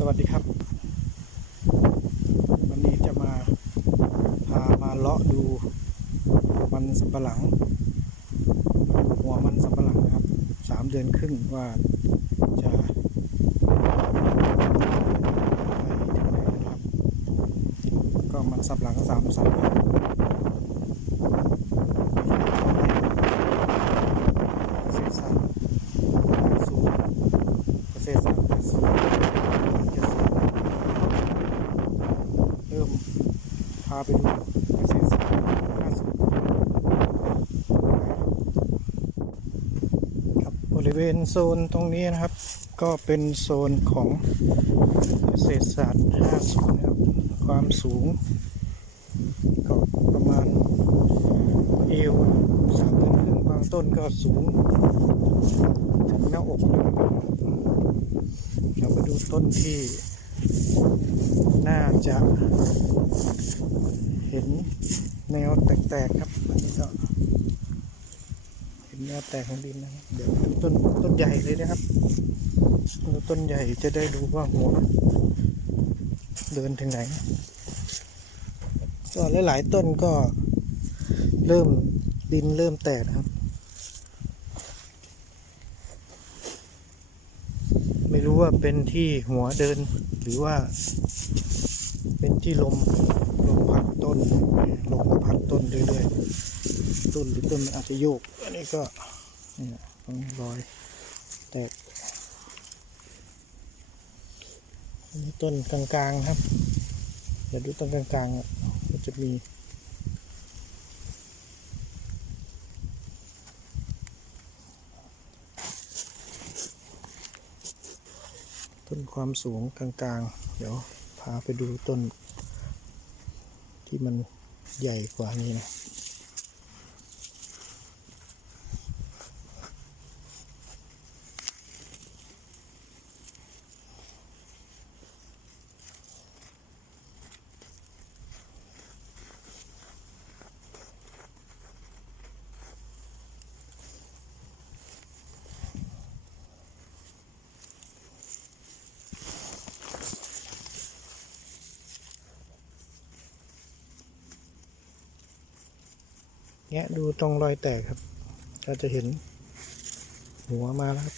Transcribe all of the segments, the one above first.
สวัสดีครับ วันนี้จะมาพามาเลาะดูมันสำปะหลัง หัวมันสำปะหลังนะครับสามเดือนครึ่งว่าจะก็มันสำปะหลังสามสายพันธุ์เศษซากสูงเกษตรศาสตร์สูงเจ็ดสิบเริ่มพาไปดูเกษตรศาสตร์ห้าสิบครับบริเวณโซนตรงนี้นะครับ ก็เป็นโซนของเกษตรศาสตร์ 50 นะครับ ความสูง ก็ประมาณเอวสามนิ้วครึ่งบางต้นก็สูง ถึงหน้าอกเลยนะครับเรามาดูต้นที่น่าจะ เห็นแนวแตกๆครับอันนี้ก็เห็นแนวแตกของดินนะครับเดี๋ยวดูต้นต้นใหญ่เลยนะครับดูต้นใหญ่จะได้ดูว่าหัวเดินถึงไหน ก็หลายๆต้นก็เริ่มดินเริ่มแตกครับ ไม่รู้ว่าเป็นที่หัวเดินหรือว่าเป็นที่ลม พัดต้นลมก็พัดต้นเรื่อยๆต้นหรือต้นมันอาจจะโยก อันนี้ก็นี่ยตรงรอยแตกอันนี้ต้นกลางๆครับเดี๋ยวดูต้นกลางๆมันจะมีต้นความสูงกลางๆ เดี๋ยวพาไปดูต้น ที่มันใหญ่กว่านี้นะ งะดูตรงรอยแตกครับ ก็จะเห็นหัวมาแล้วครับ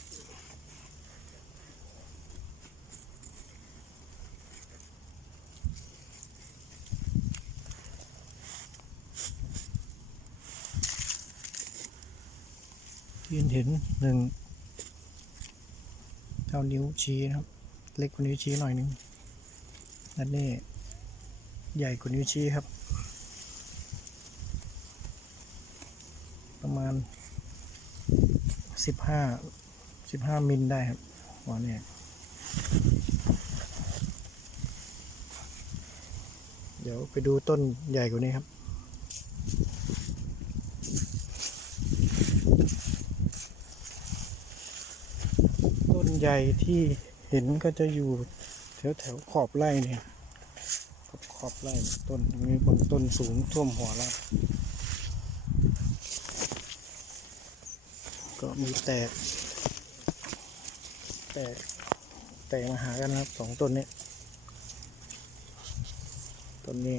ยืนเห็นหนึ่งเท่านิ้วชี้นะครับ เล็กกว่านิ้วชี้หน่อยนึงและนี่ใหญ่กว่านิ้วชี้ครับ ประมาณสิบห้าสิบห้ามิลได้ครับหัวเนี่ยเดี๋ยวไปดูต้นใหญ่กว่านี้ครับ ต้นใหญ่ที่เห็นก็จะอยู่แถวแถวขอบไร่เนี่ยขอบขอบไร่ต้นมีบางต้นสูงท่วมหัวแล้ว ก็ มีแตก แตก แตกมาหากันนะครับสองต้นนี้ ต้นนี้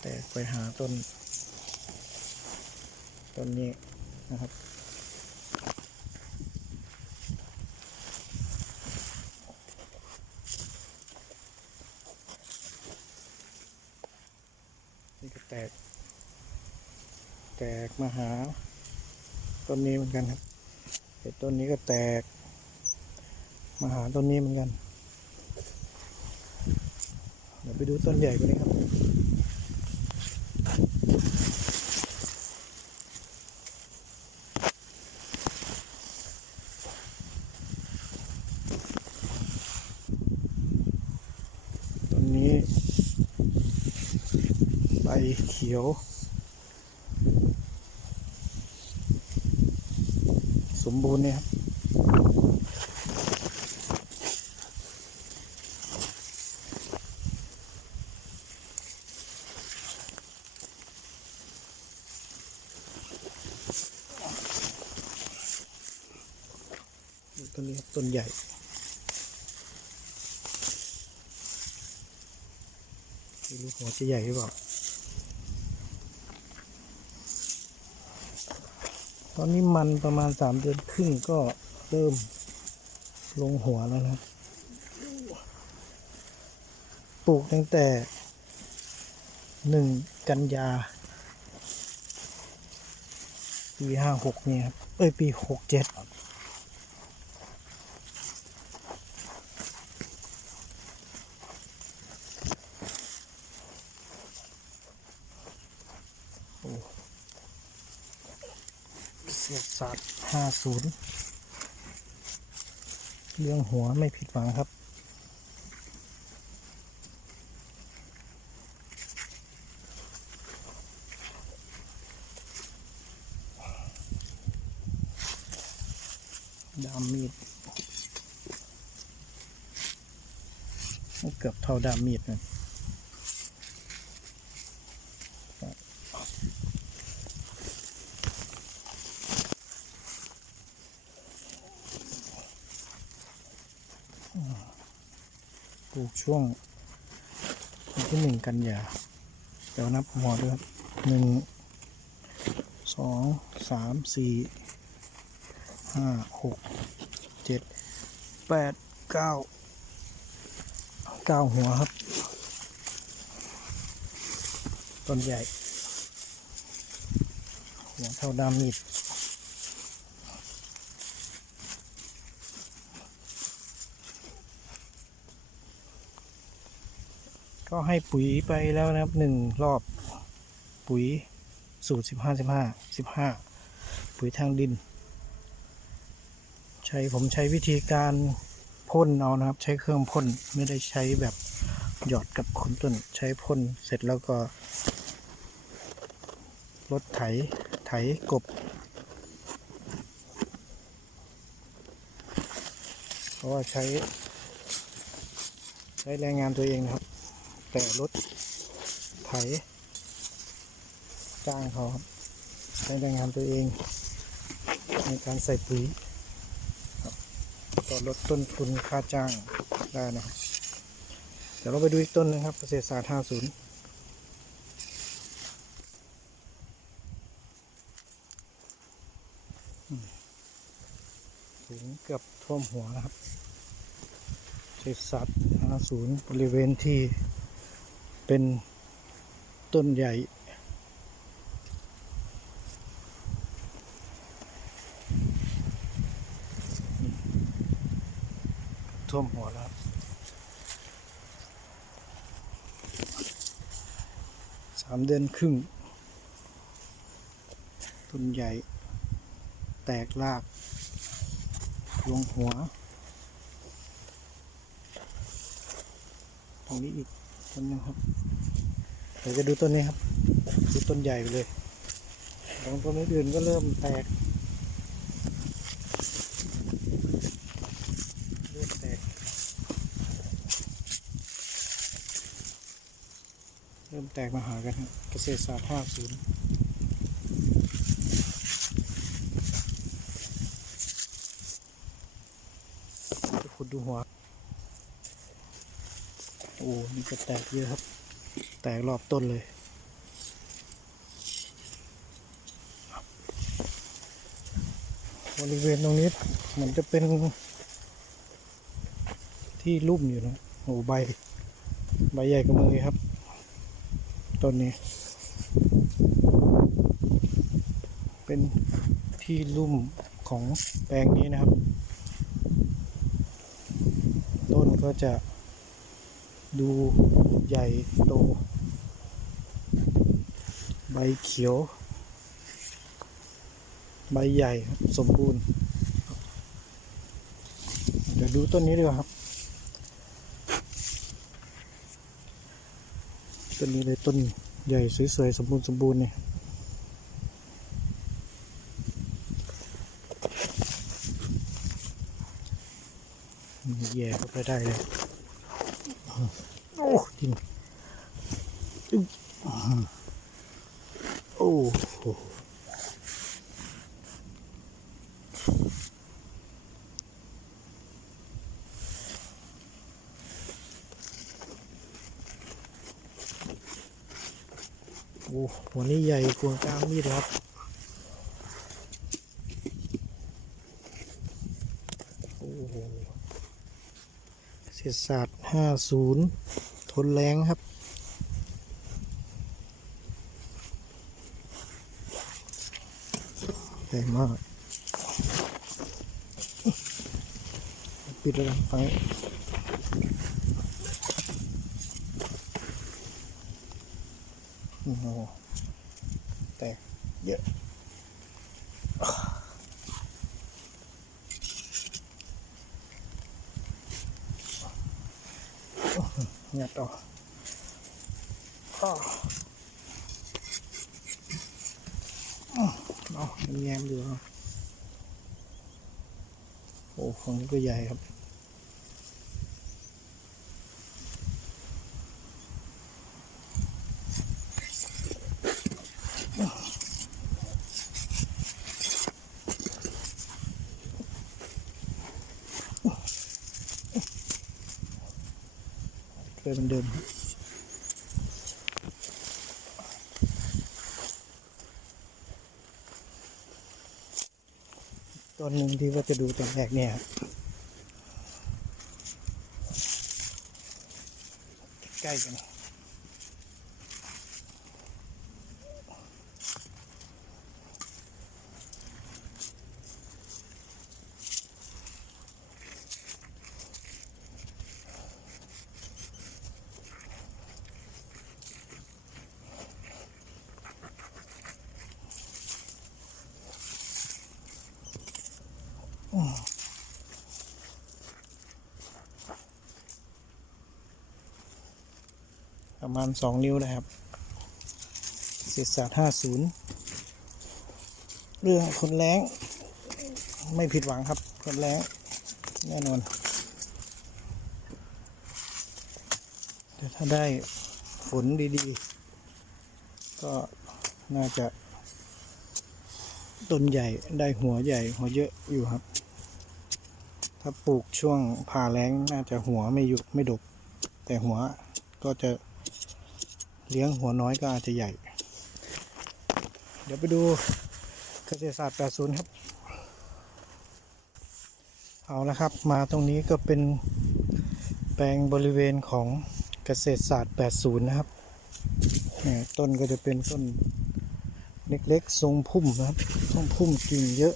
แตกไปหาต้น ต้นนี้นะครับ นี่ก็แตก แตกมาหา ต้นนี้เหมือนกันครับไอ้ต้นนี้ก็แตก มาหาต้นนี้เหมือนกัน เดี๋ยวไปดูต้นใหญ่กว่านี้ครับต้นนี้ใบเขียว มบูรณ์เนี่ยครับต้นนี้ต้นใหญ่ไม่รู้หัวจะใหญ่หรือเปล่า ตอนนี้มันประมาณสามเดือนครึ่งก็เริ่มลงหัวแล้วนะครับ ปลูกตั้งแต่หนึ่งกันยา ปีห้าหกเนี่ยครับ เอ้ย ปีหกเจ็ดโอ้ เสียศาสตร์ห้าศูนย์เรื่องหัวไม่ผิดหวังครับ ดามมีดเกือบเท่าดามมีดเล ช่วงวันที่หนึ่งกันยาเดี๋ยวนับหัวด้วยครับหนึ่งสองสามสี่ห้าหกเจ็ดแปดเก้าเก้าหัวครับ ต้นใหญ่ หัวเท่าดามมีด ก็ให้ปุ๋ยไปแล้วนะครับหนึ่งรอบปุ๋ยสูตรสิบห้าสิบห้าสิบห้าปุ๋ยทางดิน ใช้ผมใช้วิธีการพ่นเอานะครับ ใช้เครื่องพ่นไม่ได้ใช้แบบหยอดกับขนต้นใช้พ่นเสร็จแล้วก็รถไถไถกบ เพราะว่าใช้ ใช้แรงงานตัวเองนะครับ แต่รถไถจ้างเขาครับใช้แรงงานตัวเอง ในการใส่ปุ๋ยก็ลดต้นทุนค่าจ้างได้นะครับ เดี๋ยวเราไปดูอีกต้นนึงครับเกษตรศาสตร์50อืมสูงเกือบท่วมหัวนะครับเกษตรศาสตร์50บริเวณที่ เป็นต้นใหญ่ ท่วมหัวแล้วสามเดือนครึ่ง ต้นใหญ่ แตกรากลงหัว ตรงนี้อีก ต้นนึงครับเดี๋ยวจะดูต้นนี้ครับ ดูต้นใหญ่ไปเลยตรงต้นอื่นก็เริ่มแตกเริ่มแตก เริ่มแตกมาหากันครับเกษตรศาสตร์50จะขุดดูหัว อ้นี่ก็แตกเยอะครับ แตกรอบต้นเลยบริเวณตรงนี้เหมือนจะเป็น ที่ลุ่มอยู่นะโอ้ใบ ใบใหญ่กว่ามือครับต้นนี้ เป็นที่ลุ่มของแปลงนี้นะครับ ต้นก็จะ ดูใหญ่โต ใบเขียว ใบใหญ่สมบูรณ์ เดี๋ยวดูต้นนี้ดีกว่าครับ ต้นนี้เลยต้นใหญ่สวยๆสมบูรณ์สมบูรณ์เนี่ยแย่เข้าไปได้เลย โอ้จริงอึ๊บโอ้โห หัวนี้ใหญ่กว่ากลางมีดครับโอ้โหเศษศาสตร์ห้าศูนย์ทนแรงครับใหญ่มากปิดแล้วกันฟั โอ้โหแตกเยอะงัดออกอ้าวอ้าวเอามันแง้มอยู่ครับโอ้ฝั่งนี้ก็ใหญ่ครับ เดิมตอนหนึ่งที่ว่าจะดูตอนแรกเนี่ยใกล้กัน ประมาณสองนิ้วนะครับเศษศาสตร์ห้าศูนย์เรื่องคนแรงไม่ผิดหวังครับคนแรงแน่นอนแต่ถ้าได้ฝนดีๆ ก็น่าจะต้นใหญ่ได้หัวใหญ่หัวเยอะอยู่ครับ ถ้าปลูกช่วงผ่าแล้งน่าจะหัวไม่ยุไม่ดก แต่หัวก็จะ เลี้ยงหัวน้อยก็อาจจะใหญ่ เดี๋ยวไปดูเกษตรศาสตร์ 80 ครับ เอาละครับ มาตรงนี้ก็เป็นแปลงบริเวณของเกษตรศาสตร์ 80 นะครับต้นก็จะเป็นต้นเล็กๆ ทรงพุ่มนะครับทรงพุ่มกิ่งเยอะ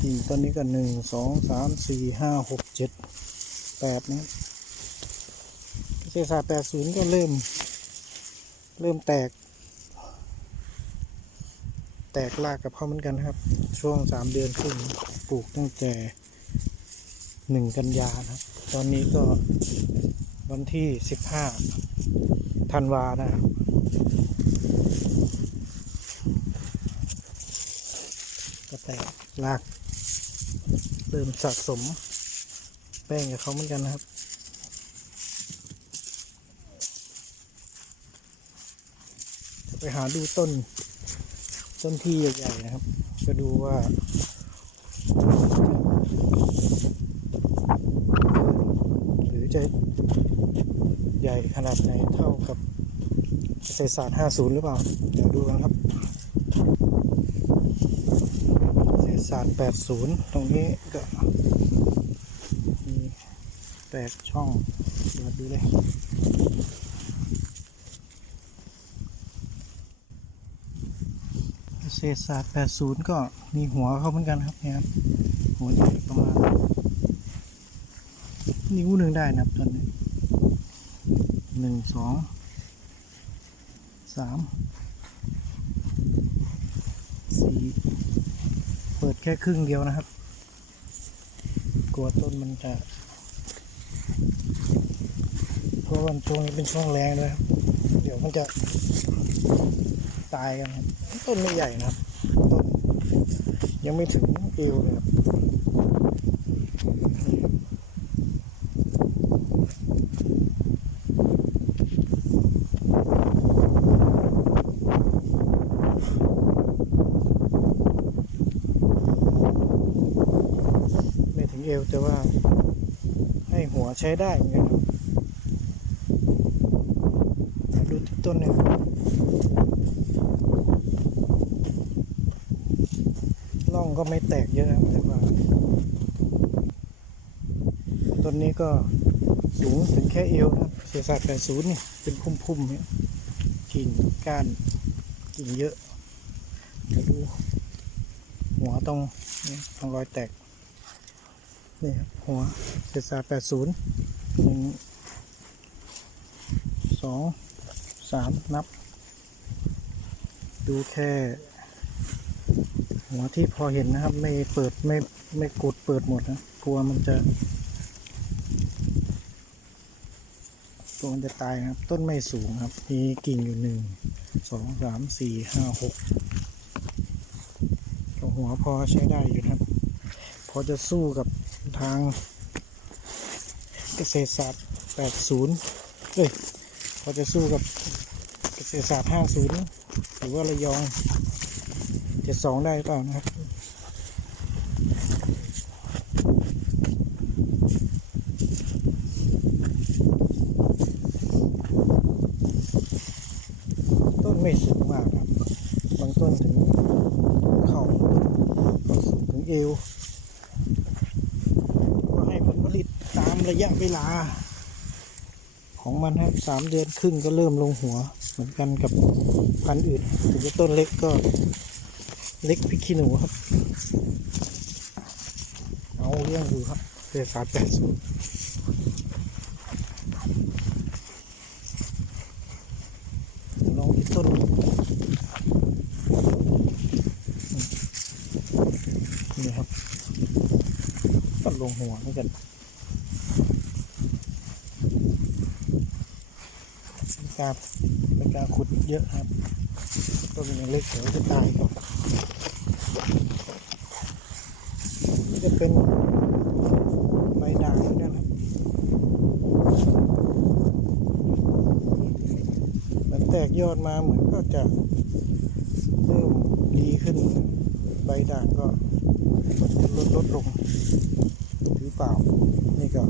กิ่งต้นนี้ก็หนึ่งสองสามสี่ห้าหกเจ็ดแปดนะ ครับเกษตรศาสตร์ก็เริ่ม เริ่มแตก แตกรากกับเขาเหมือนกันครับ ช่วงสามเดือนครึ่งปลูกตั้งแต่หนึ่งกันยานะครับ ตอนนี้ก็วันที่สิบห้าธันวานะครับก็แตกรากเริ่มสะสมแป้งกับเขาเหมือนกันนะครับ จะ ไปหาดูต้น ต้นที่ใหญ่ๆนะครับ ก็ดูว่าหรือจะใหญ่ขนาดไหนเท่ากับเกษตรศาสตร์ 50 หรือเปล่า เดี๋ยวดูกันครับเศษศาสตร์ 80 ตรงนี้ก็มีแตกช่องเปิดดูเลย เศษศาสตร์ 80 ก็มีหัวเขาเหมือนกันครับนี่ยครับ หัวใหญ่ประมาณนิ้วหนึ่งได้นะครับตอนนี้หนึ่งสองสามสี่เปิดแค่ครึ่งเดียวนะครับ กลัวต้นมันจะเพราะวันช่วงนี้เป็นช่วงแรงด้วยครับ เดี๋ยวมันจะ ตายกันครับต้นไม่ใหญ่นะครับต้นยังไม่ถึงเอวเลยครับไม่ถึงเอวแต่ว่าให้หัวใช้ได้เหมือนกันครับดูที่ต้ยครับ ก็ไม่แตกเยอะแต่ว่า ต้นนี้ก็สูงถึงแค่เอวนะครับเศรษศาสตร์80นี่เป็นพุ่มๆเนี่ยกิ่งก้านกิ่งเยอะเดี๋ยวดู หัวตรงนี่ตรงรอยแตกนี่ครับหัวเศรษศาสตร์80หนึ่งสองสามนับ ดูแค่ หัวที่พอเห็นนะครับ ไม่เปิดไม่ไม่กดเปิดหมดนะกลัวมันจะตัวมันจะตายนะครับ ต้นไม่สูงครับ มีกิ่งอยู่หนึ่งสองสามสี่ห้าหกหัวพอใช้ได้อยู่นะครับ พอจะสู้กับทางเกษตรศาสตร์80เอ้ยพอจะสู้กับเกษตรศาสตร์50หรือว่าระยอง เจ็ดสองได้หรือเปล่านะครับต้นไม่สูงมากครับ บางต้นถึงเข่าสูงถึงเอว ก็ให้ผลผลิตตามระยะเวลา ของมันครับสามเดือนครึ่งก็เริ่มลงหัวเหมือนกันกับพันธุ์อื่นถึงจะต้นเล็กก็ เล็กพริกขี้หนูครับ เอาเรื่องอยู่ครับเศษสามแปดศูนย์ลองที่ต้นนี่ครับต้นลงหัวเหมือนกันไม่กล้าไม่กล้าขุดเยอะครับ ต้นมันเล็กเดี๋ยวจะตายก่อนจะเป็นใบด่างนี่นะครับมันแตกยอดมาเหมือนก็จะเริ่มดีขึ้น ใบด่างก็จะลดลดลงหรือเปล่า นี่ก็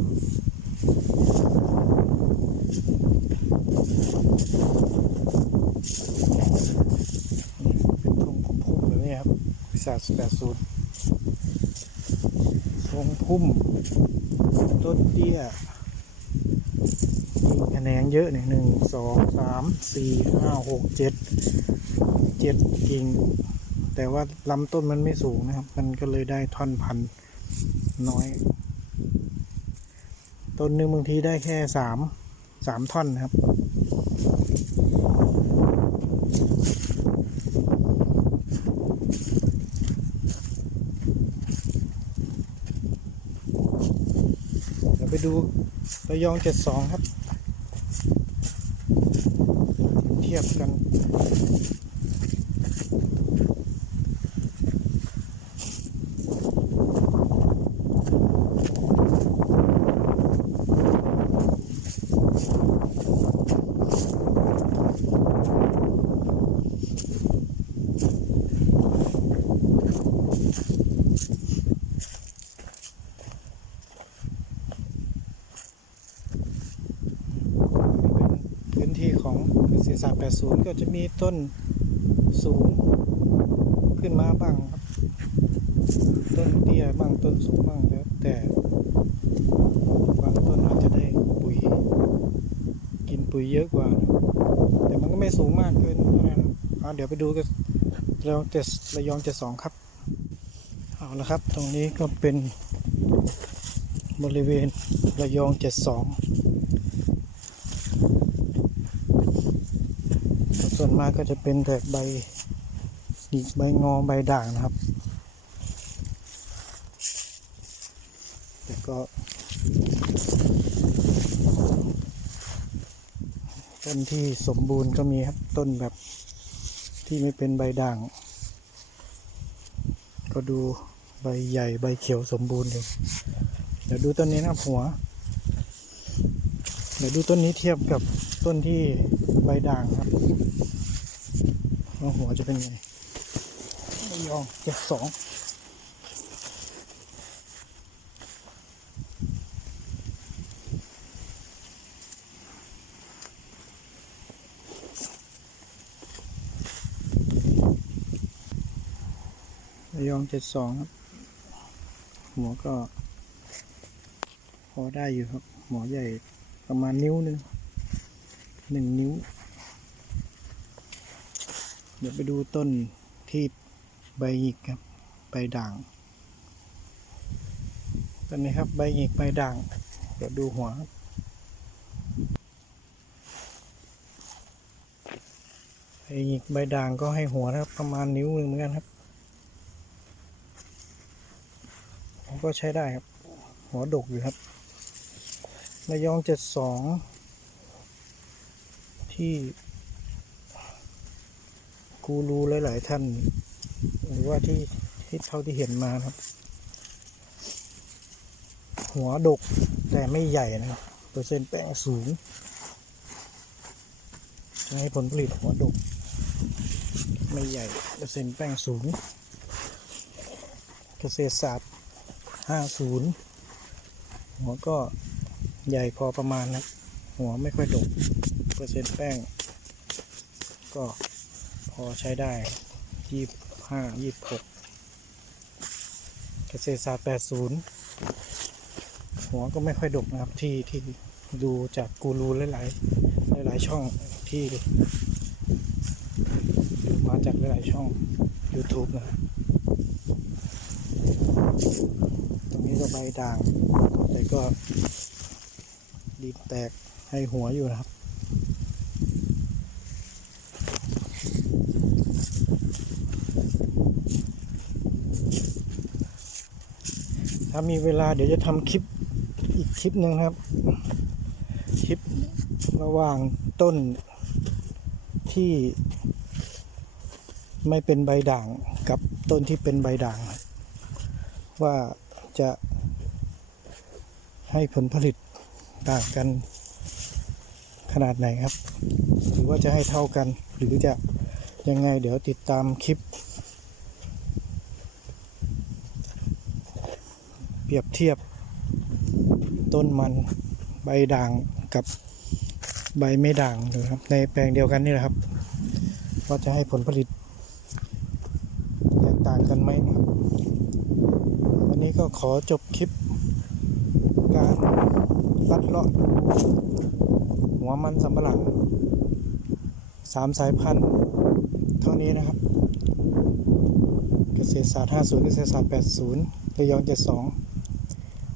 เป็นทงพุ่มๆแบบนี้ครับพิ ศาจแปดสูตรทรงพุ่ม ต้นเตี้ยมีแขนงเยอะเนี่ยหนึ่งสองสามสี่ห้าหกเจ็ดเจ็ดกิ่ง แต่ว่าลำต้นมันไม่สูงนะครับ มันก็เลยได้ท่อนพันน้อย ต้นหนึ่งบางทีได้แค่สามสามท่อนนะครับ เดี๋ยวไปดู ระยองเจ็ดสองครับ เทียบกันที่ของเกษตรศาสตร์80 ก็จะมีต้นสูงขึ้นมาบ้างครับ ต้นเตี้ยบ้างต้นสูงบ้างแล้วแต่บางต้นอาจจะได้ปุ๋ย กินปุ๋ยเยอะกว่า แต่มันก็ไม่สูงมากเกินเท่านั้นเดี๋ยวไปดูกันระยองเจ็ดระยองเจ็ดสองครับเอาละครับ ตรงนี้ก็เป็นบริเวณระยองเจ็ดสอง ส่วนมากก็จะเป็นแต่ใบหยิกใบงอใบด่างนะครับ แต่ก็ต้นที่สมบูรณ์ก็มีครับต้นแบบที่ไม่เป็นใบด่าง ก็ดูใบใหญ่ใบเขียวสมบูรณ์อยู่เดี๋ยวดูต้นนี้นะครับหัว เดี๋ยวดูต้นนี้เทียบกับ ต้นที่ใบด่างครับหัวจะเป็นไงไม่ยอมเจ็ดสองระยองเจ็ดสองครับ หัวก็ พอได้อยู่ครับหมอใหญ่ประมาณนิ้วหนึ่ง หนึ่งนิ้ว เดี๋ยวไปดูต้นที่ใบหยิกครับ ใบด่าง ต้นนี้ครับใบหยิกใบด่าง เดี๋ยวดูหัวครับใบหยิกใบด่างก็ให้หัวนะครับ ประมาณนิ้วหนึ่งเหมือนกันครับก็ใช้ได้ครับ หัวดกอยู่ครับระยองเจ็ดสอง ที่กูรู้หลาย ๆ ท่าน หรือว่าที่ที่เท่าที่เห็นมานะครับ หัวดกแต่ไม่ใหญ่นะครับเปอร์เซ็นต์แป้งสูงจะให้ผลผลิตหัวดก ไม่ใหญ่เปอร์เซ็นต์แป้งสูง เกษตรศาสตร์ 50 หัวก็ใหญ่พอประมาณนะครับ หัวไม่ค่อยดก เปอร์เซ็นต์แป้ง ก็พอใช้ได้ยี่ห้ายี่หกเกษตรศาสตร์80หัวก็ไม่ค่อยดกนะครับที่ที่ดูจากกูรูหลายๆหลายๆช่องที่มาจากหลายๆช่อง YouTube นะตรงนี้ก็ใบด่าง แต่ก็ดินแตก ให้หัวอยู่นะครับ ถ้ามีเวลาเดี๋ยวจะทำคลิปอีกคลิปหนึ่งครับ คลิประหว่างต้นที่ไม่เป็นใบด่างกับต้นที่เป็นใบด่าง ว่าจะให้ผลผลิตต่างกัน ขนาดไหนครับ หรือว่าจะให้เท่ากัน หรือจะยังไงเดี๋ยวติดตามคลิป เปรียบเทียบ ต้นมันใบด่างกับใบไม่ด่างดูครับ ในแปลงเดียวกันนี่แหละครับว่าจะให้ผลผลิต แตกต่างกันไหมครับวันนี้ก็ขอจบคลิปการลัดเลาะดู หัวมันสำปะหลังสามสายพันธุ์เท่านี้นะครับ เกษตรศาสตร์ 50 เกษตรศาสตร์ 80ระยอง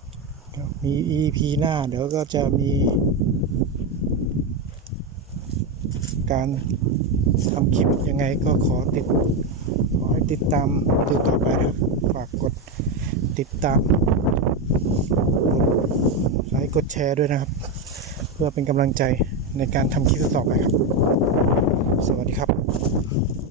72 มี EP หน้า เดี๋ยวก็จะมี การทำคลิปยังไงก็ขอติด ขอให้ติดตามติดต่อไปนะฝากกดติดตามกดไลค์กดแชร์ด้วยนะครับ เพื่อเป็นกำลังใจในการทำคลิปต่อไปครับ สวัสดีครับ